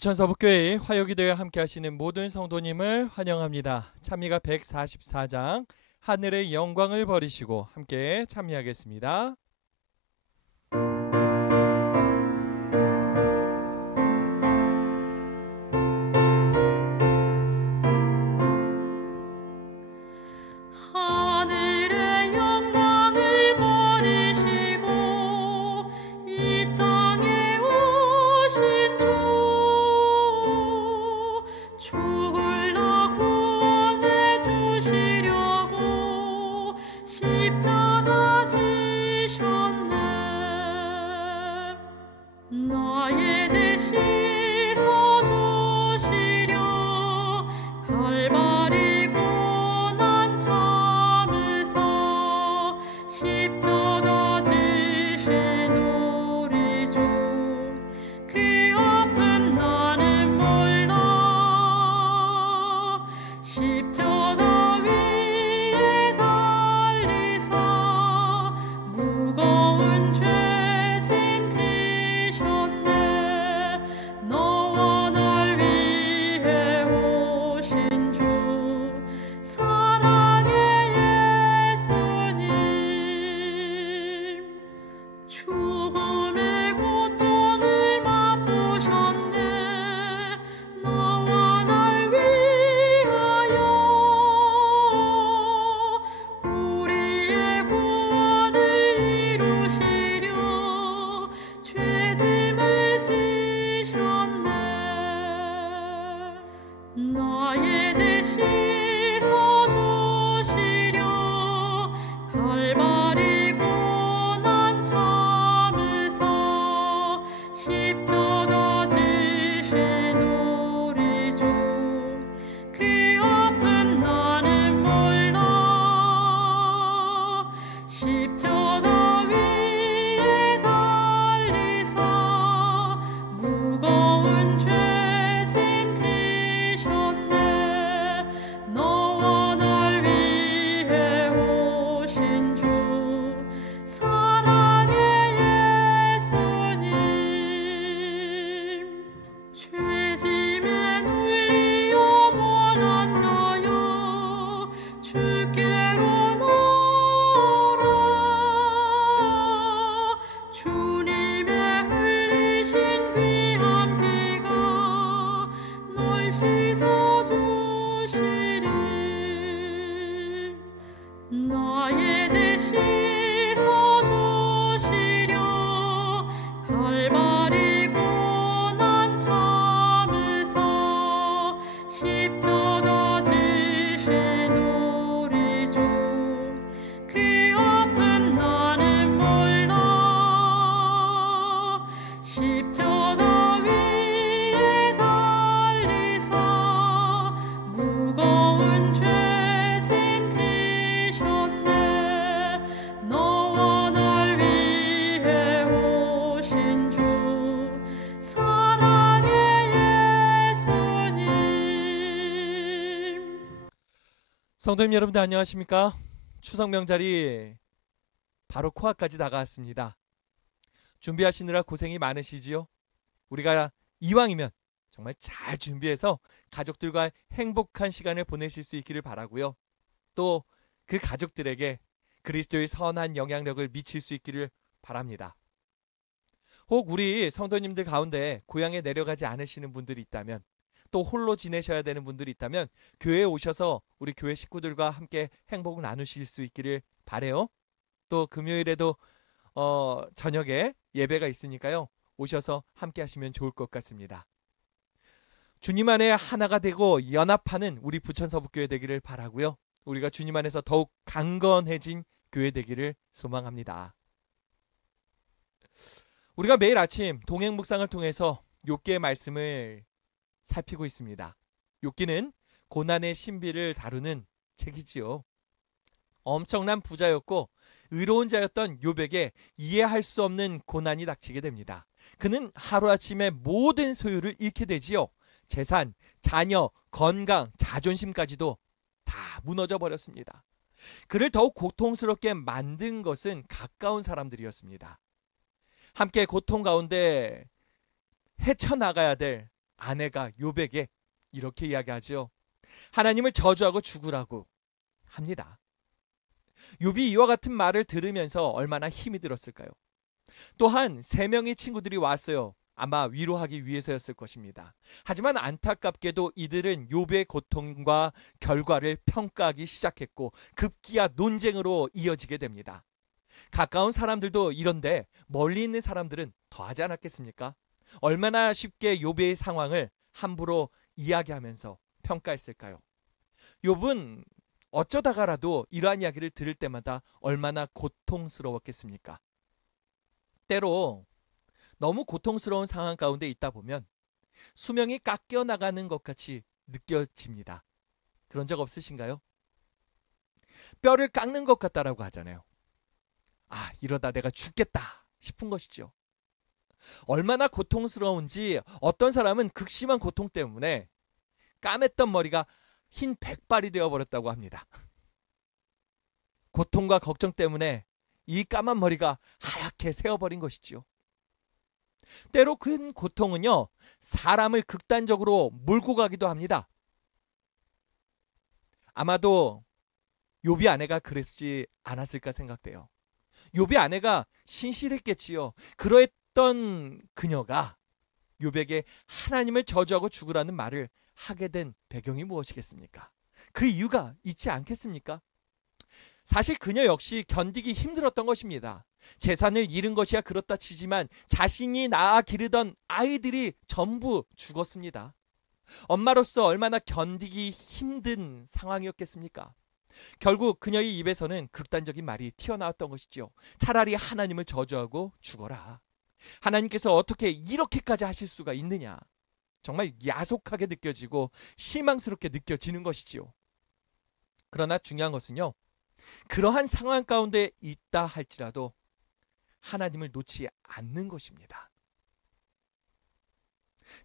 부천서북교회 화요기도에 함께 하시는 모든 성도님을 환영합니다. 찬미가 144장 하늘의 영광을 버리시고 함께 찬미하겠습니다. 성도님 여러분들 안녕하십니까? 추석 명절이 바로 코앞까지 다가왔습니다. 준비하시느라 고생이 많으시지요? 우리가 이왕이면 정말 잘 준비해서 가족들과 행복한 시간을 보내실 수 있기를 바라고요. 또 그 가족들에게 그리스도의 선한 영향력을 미칠 수 있기를 바랍니다. 혹 우리 성도님들 가운데 고향에 내려가지 않으시는 분들이 있다면, 또 홀로 지내셔야 되는 분들이 있다면 교회에 오셔서 우리 교회 식구들과 함께 행복을 나누실 수 있기를 바라요. 또 금요일에도 저녁에 예배가 있으니까요. 오셔서 함께 하시면 좋을 것 같습니다. 주님 안에 하나가 되고 연합하는 우리 부천서북교회 되기를 바라고요. 우리가 주님 안에서 더욱 강건해진 교회 되기를 소망합니다. 우리가 매일 아침 동행 묵상을 통해서 욥기의 말씀을 살피고 있습니다. 욥기는 고난의 신비를 다루는 책이지요. 엄청난 부자였고 의로운 자였던 욥에게 이해할 수 없는 고난이 닥치게 됩니다. 그는 하루아침에 모든 소유를 잃게 되지요. 재산, 자녀, 건강, 자존심까지도 다 무너져 버렸습니다. 그를 더욱 고통스럽게 만든 것은 가까운 사람들이었습니다. 함께 고통 가운데 헤쳐나가야 될 아내가 욥에게 이렇게 이야기하죠. 하나님을 저주하고 죽으라고 합니다. 욥이 이와 같은 말을 들으면서 얼마나 힘이 들었을까요? 또한 세 명의 친구들이 왔어요. 아마 위로하기 위해서였을 것입니다. 하지만 안타깝게도 이들은 욥의 고통과 결과를 평가하기 시작했고 급기야 논쟁으로 이어지게 됩니다. 가까운 사람들도 이런데 멀리 있는 사람들은 더하지 않았겠습니까? 얼마나 쉽게 욥의 상황을 함부로 이야기하면서 평가했을까요? 욥은 어쩌다가라도 이러한 이야기를 들을 때마다 얼마나 고통스러웠겠습니까? 때로 너무 고통스러운 상황 가운데 있다 보면 수명이 깎여 나가는 것 같이 느껴집니다. 그런 적 없으신가요? 뼈를 깎는 것 같다라고 하잖아요. 아, 이러다 내가 죽겠다 싶은 것이죠. 얼마나 고통스러운지 어떤 사람은 극심한 고통 때문에 까맸던 머리가 흰 백발이 되어버렸다고 합니다. 고통과 걱정 때문에 이 까만 머리가 하얗게 새어버린 것이지요. 때로 큰 고통은요, 사람을 극단적으로 몰고 가기도 합니다. 아마도 욥의 아내가 그랬지 않았을까 생각돼요. 욥의 아내가 신실했겠지요. 그러했던 그녀가 욥에게 하나님을 저주하고 죽으라는 말을 하게 된 배경이 무엇이겠습니까? 그 이유가 있지 않겠습니까? 사실 그녀 역시 견디기 힘들었던 것입니다. 재산을 잃은 것이야 그렇다 치지만 자신이 낳아 기르던 아이들이 전부 죽었습니다. 엄마로서 얼마나 견디기 힘든 상황이었겠습니까? 결국 그녀의 입에서는 극단적인 말이 튀어나왔던 것이죠. 차라리 하나님을 저주하고 죽어라. 하나님께서 어떻게 이렇게까지 하실 수가 있느냐. 정말 야속하게 느껴지고 실망스럽게 느껴지는 것이지요. 그러나 중요한 것은요, 그러한 상황 가운데 있다 할지라도 하나님을 놓지 않는 것입니다.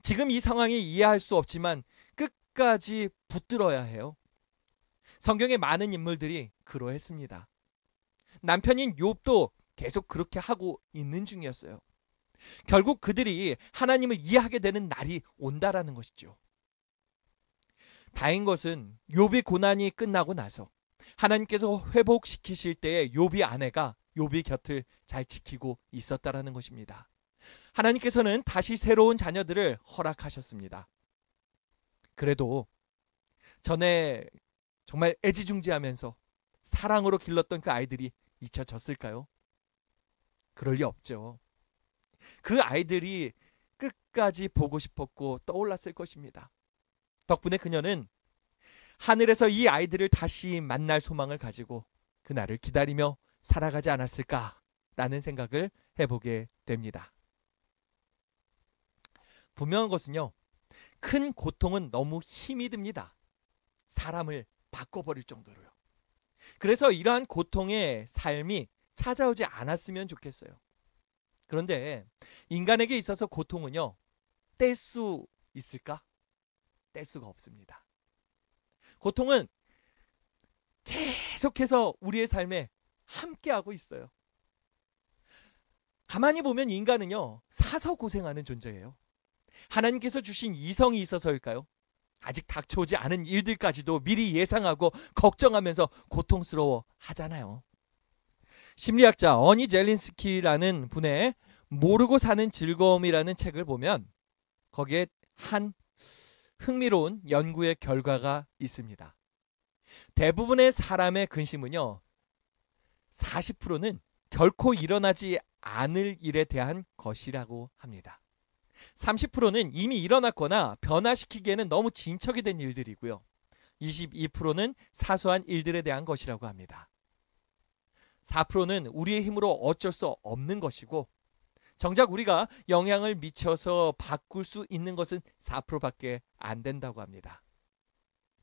지금 이 상황이 이해할 수 없지만 끝까지 붙들어야 해요. 성경의 많은 인물들이 그러했습니다. 남편인 욥도 계속 그렇게 하고 있는 중이었어요. 결국 그들이 하나님을 이해하게 되는 날이 온다라는 것이죠. 다행인 것은 욥의 고난이 끝나고 나서 하나님께서 회복시키실 때에 욥의 아내가 욥의 곁을 잘 지키고 있었다라는 것입니다. 하나님께서는 다시 새로운 자녀들을 허락하셨습니다. 그래도 전에 정말 애지중지하면서 사랑으로 길렀던 그 아이들이 잊혀졌을까요? 그럴 리 없죠. 그 아이들이 끝까지 보고 싶었고 떠올랐을 것입니다. 덕분에 그녀는 하늘에서 이 아이들을 다시 만날 소망을 가지고 그날을 기다리며 살아가지 않았을까라는 생각을 해보게 됩니다. 분명한 것은요, 큰 고통은 너무 힘이 듭니다. 사람을 바꿔버릴 정도로요. 그래서 이러한 고통의 삶이 찾아오지 않았으면 좋겠어요. 그런데 인간에게 있어서 고통은요, 뗄 수 있을까? 뗄 수가 없습니다. 고통은 계속해서 우리의 삶에 함께하고 있어요. 가만히 보면 인간은요, 사서 고생하는 존재예요. 하나님께서 주신 이성이 있어서일까요? 아직 닥쳐오지 않은 일들까지도 미리 예상하고 걱정하면서 고통스러워 하잖아요. 심리학자 어니 젤린스키라는 분의 모르고 사는 즐거움이라는 책을 보면 거기에 한 흥미로운 연구의 결과가 있습니다. 대부분의 사람의 근심은요, 40%는 결코 일어나지 않을 일에 대한 것이라고 합니다. 30%는 이미 일어났거나 변화시키기에는 너무 진척이 된 일들이고요. 22%는 사소한 일들에 대한 것이라고 합니다. 4%는 우리의 힘으로 어쩔 수 없는 것이고 정작 우리가 영향을 미쳐서 바꿀 수 있는 것은 4%밖에 안 된다고 합니다.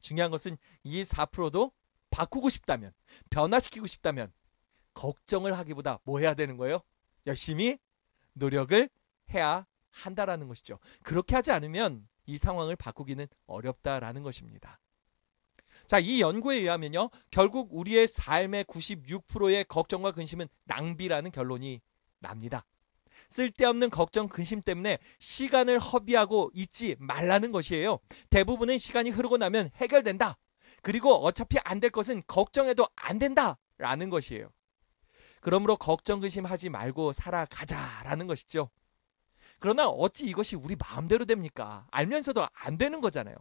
중요한 것은 이 4%도 바꾸고 싶다면, 변화시키고 싶다면 걱정을 하기보다 뭐 해야 되는 거예요? 열심히 노력을 해야 한다라는 것이죠. 그렇게 하지 않으면 이 상황을 바꾸기는 어렵다라는 것입니다. 자, 이 연구에 의하면요, 결국 우리의 삶의 96%의 걱정과 근심은 낭비라는 결론이 납니다. 쓸데없는 걱정, 근심 때문에 시간을 허비하고 있지 말라는 것이에요. 대부분은 시간이 흐르고 나면 해결된다. 그리고 어차피 안 될 것은 걱정해도 안 된다라는 것이에요. 그러므로 걱정, 근심하지 말고 살아가자라는 것이죠. 그러나 어찌 이것이 우리 마음대로 됩니까? 알면서도 안 되는 거잖아요.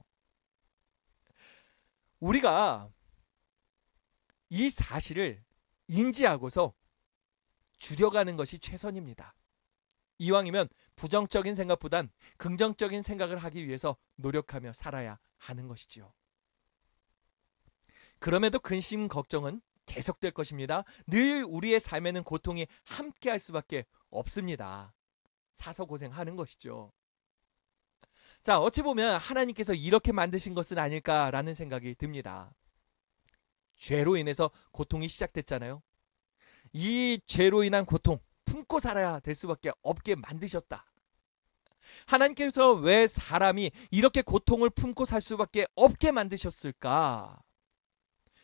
우리가 이 사실을 인지하고서 줄여가는 것이 최선입니다. 이왕이면 부정적인 생각보단 긍정적인 생각을 하기 위해서 노력하며 살아야 하는 것이지요. 그럼에도 근심, 걱정은 계속될 것입니다. 늘 우리의 삶에는 고통이 함께할 수밖에 없습니다. 사서 고생하는 것이죠. 자, 어찌 보면 하나님께서 이렇게 만드신 것은 아닐까라는 생각이 듭니다. 죄로 인해서 고통이 시작됐잖아요. 이 죄로 인한 고통 품고 살아야 될 수밖에 없게 만드셨다. 하나님께서 왜 사람이 이렇게 고통을 품고 살 수밖에 없게 만드셨을까?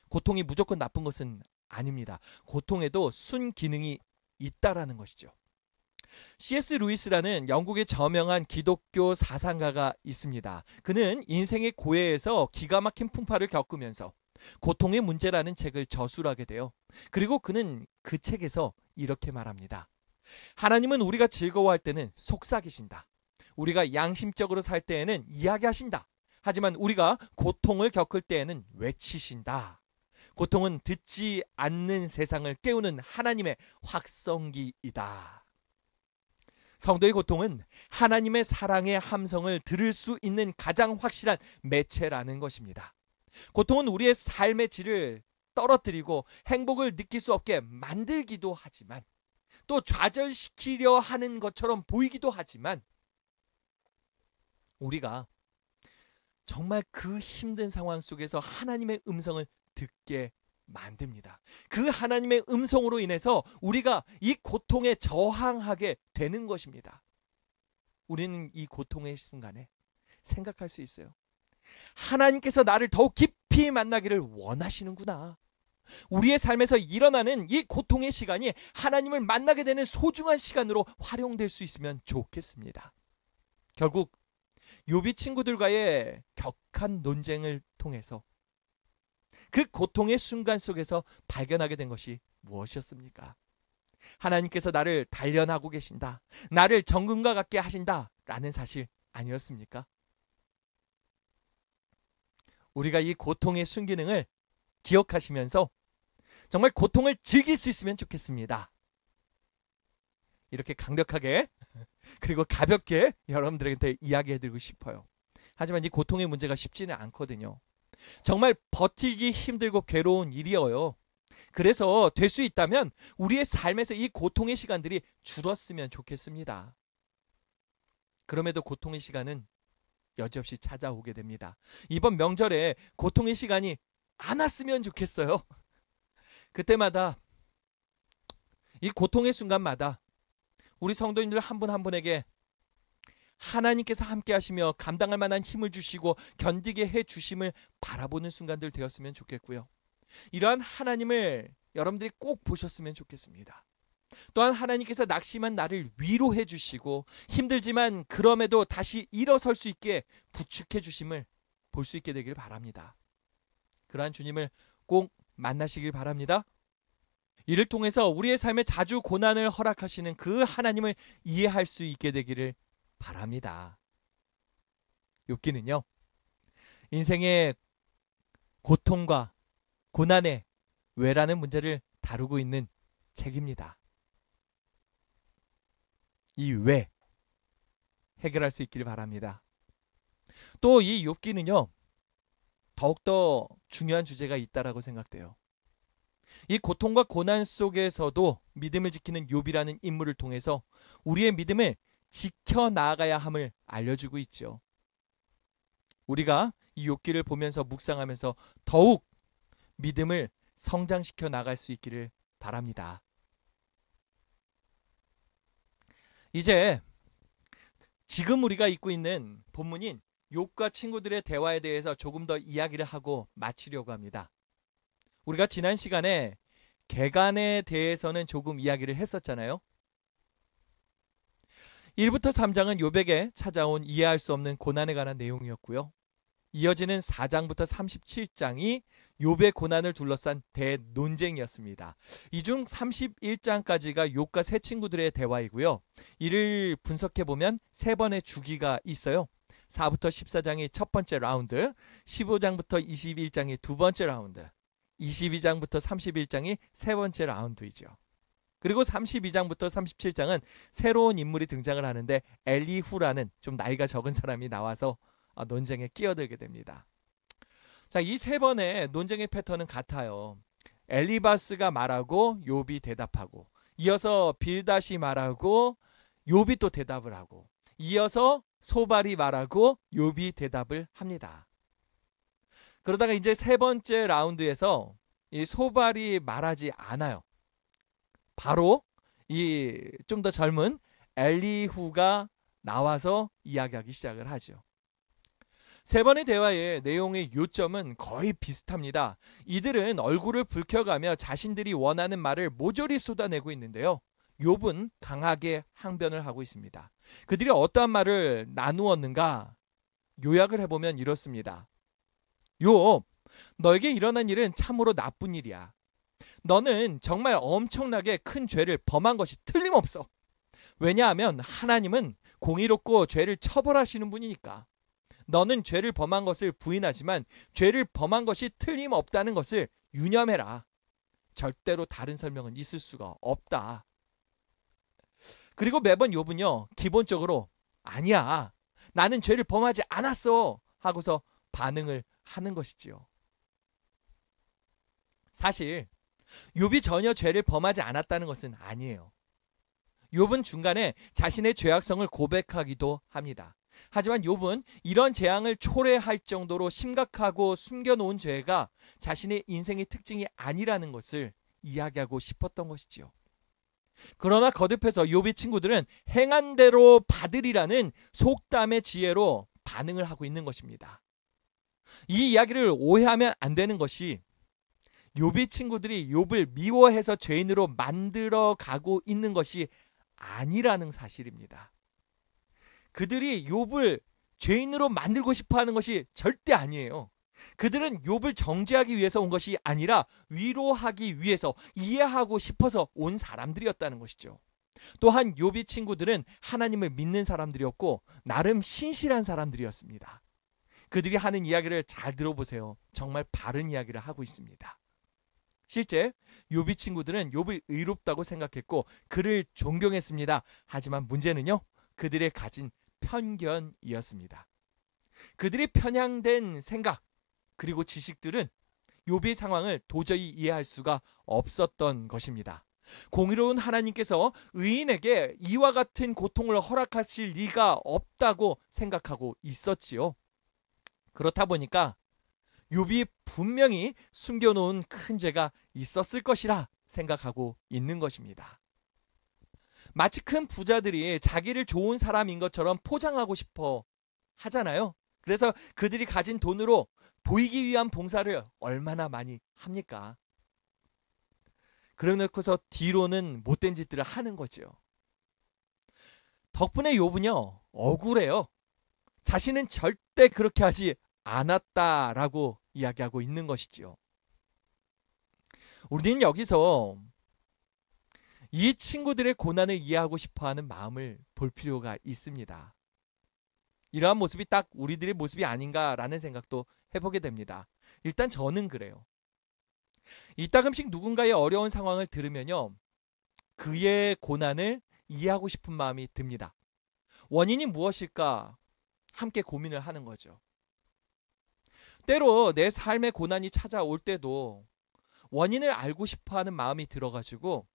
고통이 무조건 나쁜 것은 아닙니다. 고통에도 순기능이 있다라는 것이죠. C.S. 루이스라는 영국의 저명한 기독교 사상가가 있습니다. 그는 인생의 고해에서 기가 막힌 풍파를 겪으면서 고통의 문제라는 책을 저술하게 돼요. 그리고 그는 그 책에서 이렇게 말합니다. 하나님은 우리가 즐거워할 때는 속삭이신다. 우리가 양심적으로 살 때에는 이야기하신다. 하지만 우리가 고통을 겪을 때에는 외치신다. 고통은 듣지 않는 세상을 깨우는 하나님의 확성기이다. 성도의 고통은 하나님의 사랑의 함성을 들을 수 있는 가장 확실한 매체라는 것입니다. 고통은 우리의 삶의 질을 떨어뜨리고 행복을 느낄 수 없게 만들기도 하지만 또 좌절시키려 하는 것처럼 보이기도 하지만 우리가 정말 그 힘든 상황 속에서 하나님의 음성을 듣게 만듭니다. 그 하나님의 음성으로 인해서 우리가 이 고통에 저항하게 되는 것입니다. 우리는 이 고통의 순간에 생각할 수 있어요. 하나님께서 나를 더욱 깊이 만나기를 원하시는구나. 우리의 삶에서 일어나는 이 고통의 시간이 하나님을 만나게 되는 소중한 시간으로 활용될 수 있으면 좋겠습니다. 결국 욥이 친구들과의 격한 논쟁을 통해서 그 고통의 순간 속에서 발견하게 된 것이 무엇이었습니까? 하나님께서 나를 단련하고 계신다. 나를 정금과 같게 하신다. 라는 사실 아니었습니까? 우리가 이 고통의 순기능을 기억하시면서 정말 고통을 즐길 수 있으면 좋겠습니다. 이렇게 강력하게 그리고 가볍게 여러분들한테 이야기해드리고 싶어요. 하지만 이 고통의 문제가 쉽지는 않거든요. 정말 버티기 힘들고 괴로운 일이어요. 그래서 될 수 있다면 우리의 삶에서 이 고통의 시간들이 줄었으면 좋겠습니다. 그럼에도 고통의 시간은 여지없이 찾아오게 됩니다. 이번 명절에 고통의 시간이 안 왔으면 좋겠어요. 그때마다 이 고통의 순간마다 우리 성도님들 한 분 한 분에게 하나님께서 함께 하시며 감당할 만한 힘을 주시고 견디게 해 주심을 바라보는 순간들 되었으면 좋겠고요. 이러한 하나님을 여러분들이 꼭 보셨으면 좋겠습니다. 또한 하나님께서 낙심한 나를 위로해 주시고 힘들지만 그럼에도 다시 일어설 수 있게 부축해 주심을 볼 수 있게 되길 바랍니다. 그러한 주님을 꼭 만나시길 바랍니다. 이를 통해서 우리의 삶에 자주 고난을 허락하시는 그 하나님을 이해할 수 있게 되기를 바랍니다. 욥기는요, 인생의 고통과 고난의 왜라는 문제를 다루고 있는 책입니다. 이 왜 해결할 수 있기를 바랍니다. 또 이 욥기는요, 더욱더 중요한 주제가 있다라고 생각돼요. 이 고통과 고난 속에서도 믿음을 지키는 욥이라는 인물을 통해서 우리의 믿음을 지켜나가야 함을 알려주고 있죠. 우리가 이 욥기를 보면서 묵상하면서 더욱 믿음을 성장시켜 나갈 수 있기를 바랍니다. 이제 지금 우리가 읽고 있는 본문인 욥과 친구들의 대화에 대해서 조금 더 이야기를 하고 마치려고 합니다. 우리가 지난 시간에 개간에 대해서는 조금 이야기를 했었잖아요. 1부터 3장은 욥에게 찾아온 이해할 수 없는 고난에 관한 내용이었고요. 이어지는 4장부터 37장이 욥의 고난을 둘러싼 대논쟁이었습니다. 이 중 31장까지가 욥과 세 친구들의 대화이고요. 이를 분석해보면 세 번의 주기가 있어요. 4부터 14장이 첫 번째 라운드, 15장부터 21장이 두 번째 라운드, 22장부터 31장이 세 번째 라운드이죠. 그리고 32장부터 37장은 새로운 인물이 등장을 하는데 엘리후라는 좀 나이가 적은 사람이 나와서 논쟁에 끼어들게 됩니다. 자, 이 세 번의 논쟁의 패턴은 같아요. 엘리바스가 말하고 욥이 대답하고, 이어서 빌닷이 말하고 욥이 또 대답을 하고, 이어서 소발이 말하고 욥이 대답을 합니다. 그러다가 이제 세 번째 라운드에서 이 소발이 말하지 않아요. 바로 이 좀 더 젊은 엘리후가 나와서 이야기하기 시작을 하죠. 세 번의 대화의 내용의 요점은 거의 비슷합니다. 이들은 얼굴을 붉혀가며 자신들이 원하는 말을 모조리 쏟아내고 있는데요. 욥은 강하게 항변을 하고 있습니다. 그들이 어떠한 말을 나누었는가? 요약을 해보면 이렇습니다. 욥, 너에게 일어난 일은 참으로 나쁜 일이야. 너는 정말 엄청나게 큰 죄를 범한 것이 틀림없어. 왜냐하면 하나님은 공의롭고 죄를 처벌하시는 분이니까. 너는 죄를 범한 것을 부인하지만 죄를 범한 것이 틀림없다는 것을 유념해라. 절대로 다른 설명은 있을 수가 없다. 그리고 매번 욥은요, 기본적으로 아니야, 나는 죄를 범하지 않았어 하고서 반응을 하는 것이지요. 사실 욥이 전혀 죄를 범하지 않았다는 것은 아니에요. 욥은 중간에 자신의 죄악성을 고백하기도 합니다. 하지만 욥은 이런 재앙을 초래할 정도로 심각하고 숨겨놓은 죄가 자신의 인생의 특징이 아니라는 것을 이야기하고 싶었던 것이지요. 그러나 거듭해서 욥의 친구들은 행한 대로 받으리라는 속담의 지혜로 반응을 하고 있는 것입니다. 이 이야기를 오해하면 안 되는 것이 욥의 친구들이 욥을 미워해서 죄인으로 만들어 가고 있는 것이 아니라는 사실입니다. 그들이 욥을 죄인으로 만들고 싶어하는 것이 절대 아니에요. 그들은 욥을 정죄하기 위해서 온 것이 아니라 위로하기 위해서, 이해하고 싶어서 온 사람들이었다는 것이죠. 또한 욥의 친구들은 하나님을 믿는 사람들이었고 나름 신실한 사람들이었습니다. 그들이 하는 이야기를 잘 들어보세요. 정말 바른 이야기를 하고 있습니다. 실제 욥의 친구들은 욥을 의롭다고 생각했고 그를 존경했습니다. 하지만 문제는요, 그들의 가진 편견이었습니다. 그들의 편향된 생각 그리고 지식들은 욥의 상황을 도저히 이해할 수가 없었던 것입니다. 공의로운 하나님께서 의인에게 이와 같은 고통을 허락하실 리가 없다고 생각하고 있었지요. 그렇다 보니까 욥이 분명히 숨겨놓은 큰 죄가 있었을 것이라 생각하고 있는 것입니다. 마치 큰 부자들이 자기를 좋은 사람인 것처럼 포장하고 싶어 하잖아요. 그래서 그들이 가진 돈으로 보이기 위한 봉사를 얼마나 많이 합니까? 그래놓고서 뒤로는 못된 짓들을 하는 거죠. 덕분에 욥은요, 억울해요. 자신은 절대 그렇게 하지 않았다라고 이야기하고 있는 것이지요. 우리는 여기서 이 친구들의 고난을 이해하고 싶어하는 마음을 볼 필요가 있습니다. 이러한 모습이 딱 우리들의 모습이 아닌가라는 생각도 해보게 됩니다. 일단 저는 그래요. 이따금씩 누군가의 어려운 상황을 들으면요, 그의 고난을 이해하고 싶은 마음이 듭니다. 원인이 무엇일까 함께 고민을 하는 거죠. 때로 내 삶의 고난이 찾아올 때도 원인을 알고 싶어하는 마음이 들어가지고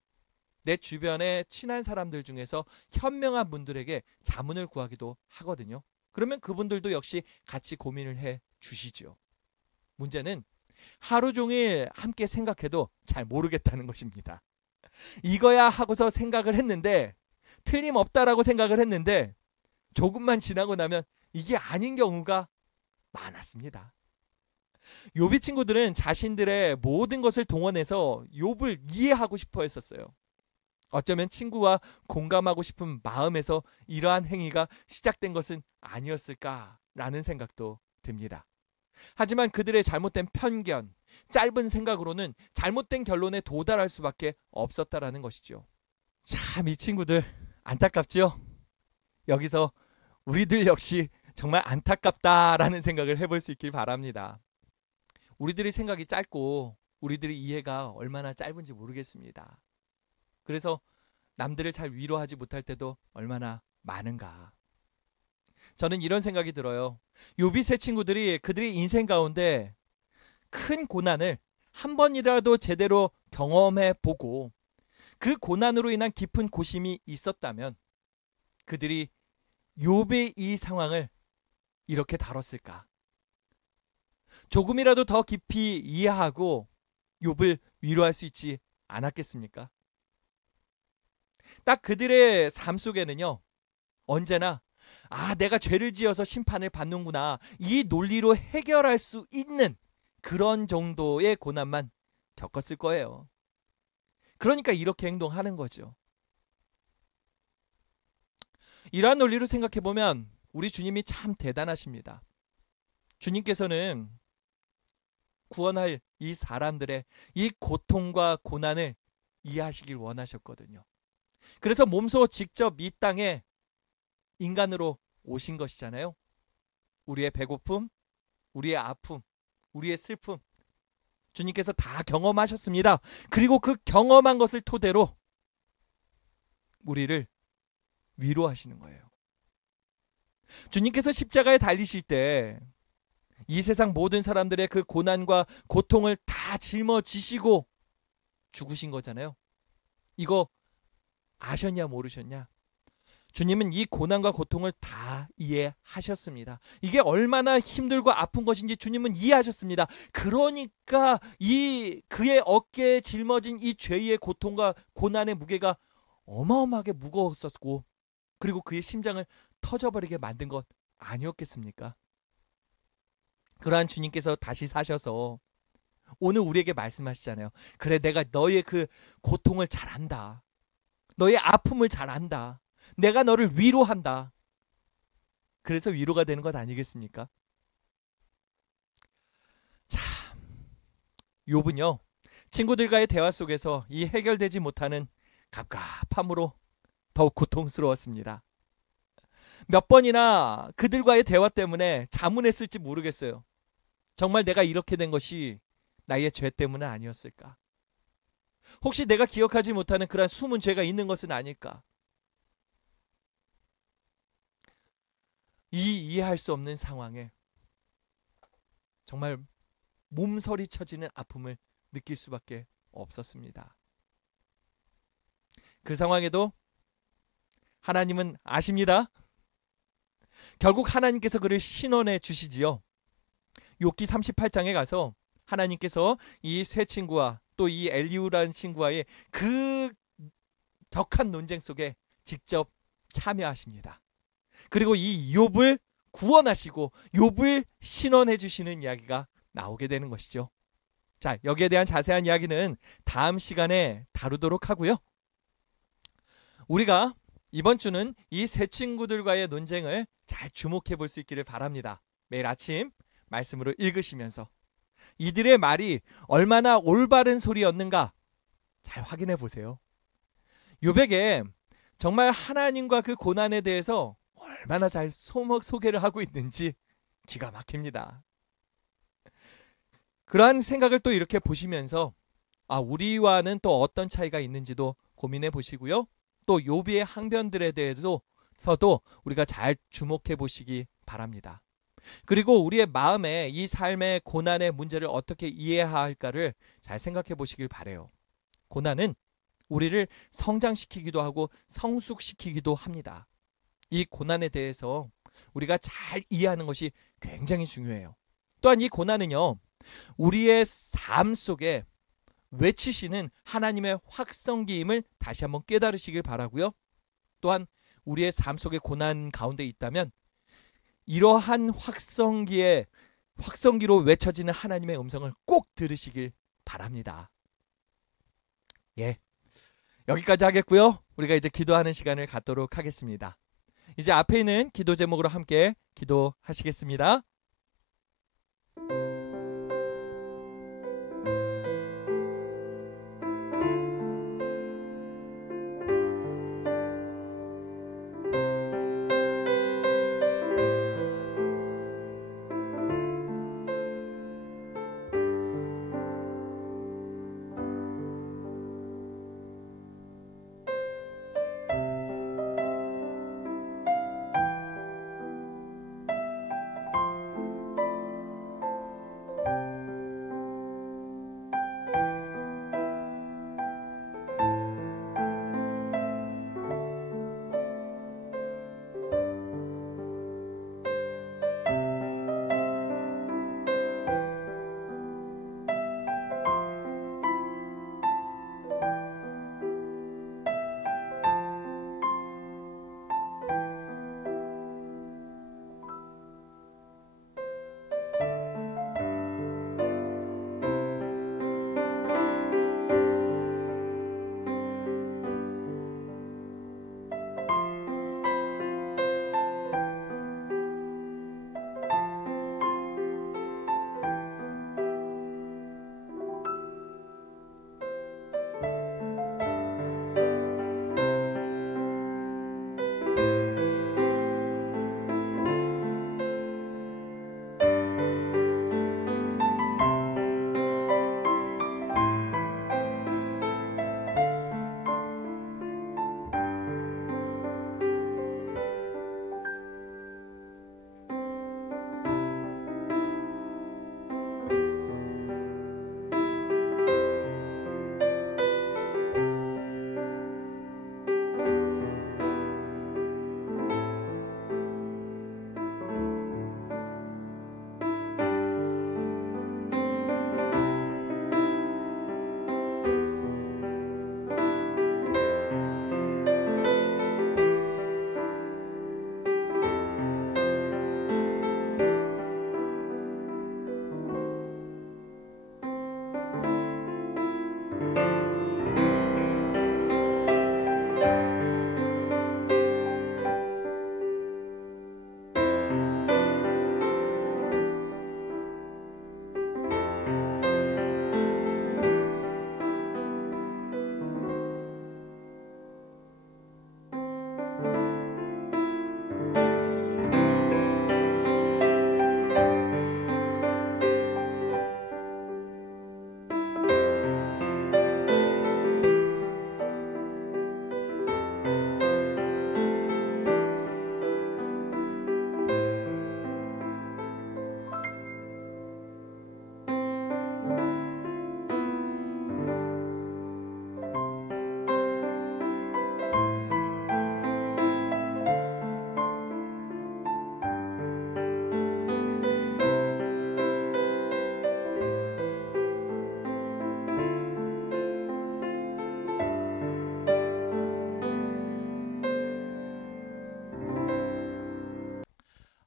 내 주변의 친한 사람들 중에서 현명한 분들에게 자문을 구하기도 하거든요. 그러면 그분들도 역시 같이 고민을 해 주시죠. 문제는 하루 종일 함께 생각해도 잘 모르겠다는 것입니다. 이거야 하고서 생각을 했는데, 틀림없다라고 생각을 했는데 조금만 지나고 나면 이게 아닌 경우가 많았습니다. 욥의 친구들은 자신들의 모든 것을 동원해서 욥을 이해하고 싶어 했었어요. 어쩌면 친구와 공감하고 싶은 마음에서 이러한 행위가 시작된 것은 아니었을까라는 생각도 듭니다. 하지만 그들의 잘못된 편견, 짧은 생각으로는 잘못된 결론에 도달할 수밖에 없었다라는 것이죠. 참 이 친구들 안타깝죠? 여기서 우리들 역시 정말 안타깝다라는 생각을 해볼 수 있길 바랍니다. 우리들의 생각이 짧고 우리들의 이해가 얼마나 짧은지 모르겠습니다. 그래서 남들을 잘 위로하지 못할 때도 얼마나 많은가. 저는 이런 생각이 들어요. 욥이 세 친구들이 그들의 인생 가운데 큰 고난을 한 번이라도 제대로 경험해 보고 그 고난으로 인한 깊은 고심이 있었다면 그들이 욥의 이 상황을 이렇게 다뤘을까? 조금이라도 더 깊이 이해하고 욥을 위로할 수 있지 않았겠습니까? 딱 그들의 삶 속에는요, 언제나 내가 죄를 지어서 심판을 받는구나, 이 논리로 해결할 수 있는 그런 정도의 고난만 겪었을 거예요. 그러니까 이렇게 행동하는 거죠. 이러한 논리로 생각해 보면 우리 주님이 참 대단하십니다. 주님께서는 구원할 이 사람들의 이 고통과 고난을 이해하시길 원하셨거든요. 그래서 몸소 직접 이 땅에 인간으로 오신 것이잖아요. 우리의 배고픔, 우리의 아픔, 우리의 슬픔, 주님께서 다 경험하셨습니다. 그리고 그 경험한 것을 토대로 우리를 위로하시는 거예요. 주님께서 십자가에 달리실 때 이 세상 모든 사람들의 그 고난과 고통을 다 짊어지시고 죽으신 거잖아요. 이거 아셨냐 모르셨냐? 주님은 이 고난과 고통을 다 이해하셨습니다. 이게 얼마나 힘들고 아픈 것인지 주님은 이해하셨습니다. 그러니까 이 그의 어깨에 짊어진 이 죄의 고통과 고난의 무게가 어마어마하게 무거웠었고, 그리고 그의 심장을 터져버리게 만든 것 아니었겠습니까? 그러한 주님께서 다시 사셔서 오늘 우리에게 말씀하시잖아요. 그래, 내가 너의 그 고통을 잘 안다. 너의 아픔을 잘 안다. 내가 너를 위로한다. 그래서 위로가 되는 것 아니겠습니까? 참, 욥은요, 친구들과의 대화 속에서 이 해결되지 못하는 갑갑함으로 더욱 고통스러웠습니다. 몇 번이나 그들과의 대화 때문에 자문했을지 모르겠어요. 정말 내가 이렇게 된 것이 나의 죄 때문은 아니었을까? 혹시 내가 기억하지 못하는 그런 숨은 죄가 있는 것은 아닐까? 이 이해할 수 없는 상황에 정말 몸서리 쳐지는 아픔을 느낄 수밖에 없었습니다. 그 상황에도 하나님은 아십니다. 결국 하나님께서 그를 신원해 주시지요. 욥기 38장에 가서 하나님께서 이 세 친구와 또 이 엘리후라는 친구와의 그 격한 논쟁 속에 직접 참여하십니다. 그리고 이 욥을 구원하시고 욥을 신원해 주시는 이야기가 나오게 되는 것이죠. 자, 여기에 대한 자세한 이야기는 다음 시간에 다루도록 하고요. 우리가 이번 주는 이 세 친구들과의 논쟁을 잘 주목해 볼 수 있기를 바랍니다. 매일 아침 말씀으로 읽으시면서 이들의 말이 얼마나 올바른 소리였는가 잘 확인해 보세요. 욥에게 정말 하나님과 그 고난에 대해서 얼마나 잘 소개를 하고 있는지 기가 막힙니다. 그러한 생각을 또 이렇게 보시면서 우리와는 또 어떤 차이가 있는지도 고민해 보시고요. 또 욥의 항변들에 대해서도 우리가 잘 주목해 보시기 바랍니다. 그리고 우리의 마음에 이 삶의 고난의 문제를 어떻게 이해해야 할까를 잘 생각해 보시길 바래요. 고난은 우리를 성장시키기도 하고 성숙시키기도 합니다. 이 고난에 대해서 우리가 잘 이해하는 것이 굉장히 중요해요. 또한 이 고난은요, 우리의 삶 속에 외치시는 하나님의 확성기임을 다시 한번 깨달으시길 바라고요. 또한 우리의 삶 속에 고난 가운데 있다면 이러한 확성기로 외쳐지는 하나님의 음성을 꼭 들으시길 바랍니다. 예, 여기까지 하겠고요. 우리가 이제 기도하는 시간을 갖도록 하겠습니다. 이제 앞에 있는 기도 제목으로 함께 기도하시겠습니다.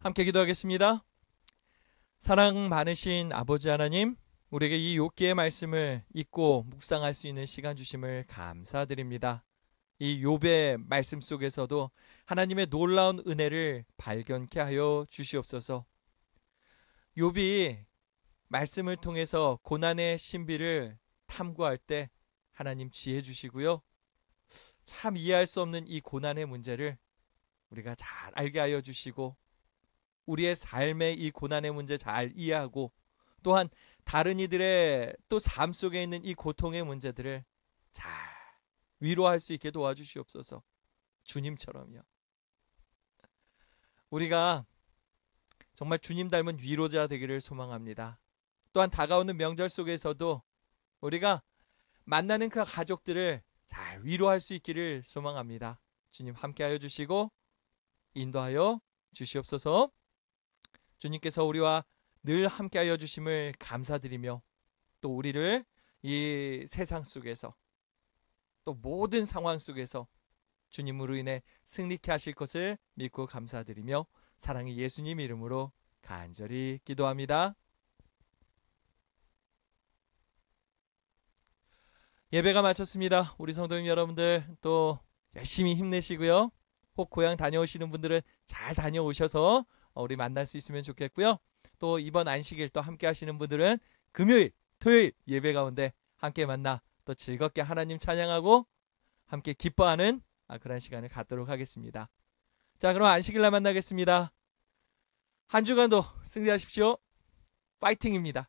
함께 기도하겠습니다. 사랑 많으신 아버지 하나님, 우리에게 이 욥기의 말씀을 읽고 묵상할 수 있는 시간 주심을 감사드립니다. 이 욥의 말씀 속에서도 하나님의 놀라운 은혜를 발견케 하여 주시옵소서. 욥이 말씀을 통해서 고난의 신비를 탐구할 때 하나님 지혜 주시고요. 참 이해할 수 없는 이 고난의 문제를 우리가 잘 알게 하여 주시고, 우리의 삶의 이 고난의 문제 잘 이해하고, 또한 다른 이들의 또 삶 속에 있는 이 고통의 문제들을 잘 위로할 수 있게 도와주시옵소서. 주님처럼요. 우리가 정말 주님 닮은 위로자 되기를 소망합니다. 또한 다가오는 명절 속에서도 우리가 만나는 그 가족들을 잘 위로할 수 있기를 소망합니다. 주님 함께하여 주시고 인도하여 주시옵소서. 주님께서 우리와 늘 함께하여 주심을 감사드리며, 또 우리를 이 세상 속에서 또 모든 상황 속에서 주님으로 인해 승리케 하실 것을 믿고 감사드리며 사랑의 예수님 이름으로 간절히 기도합니다. 예배가 마쳤습니다. 우리 성도님 여러분들 또 열심히 힘내시고요. 혹 고향 다녀오시는 분들은 잘 다녀오셔서 우리 만날 수 있으면 좋겠고요. 또 이번 안식일 또 함께 하시는 분들은 금요일, 토요일 예배 가운데 함께 만나 또 즐겁게 하나님 찬양하고 함께 기뻐하는 그런 시간을 갖도록 하겠습니다. 자, 그럼 안식일 날 만나겠습니다. 한 주간도 승리하십시오. 파이팅입니다.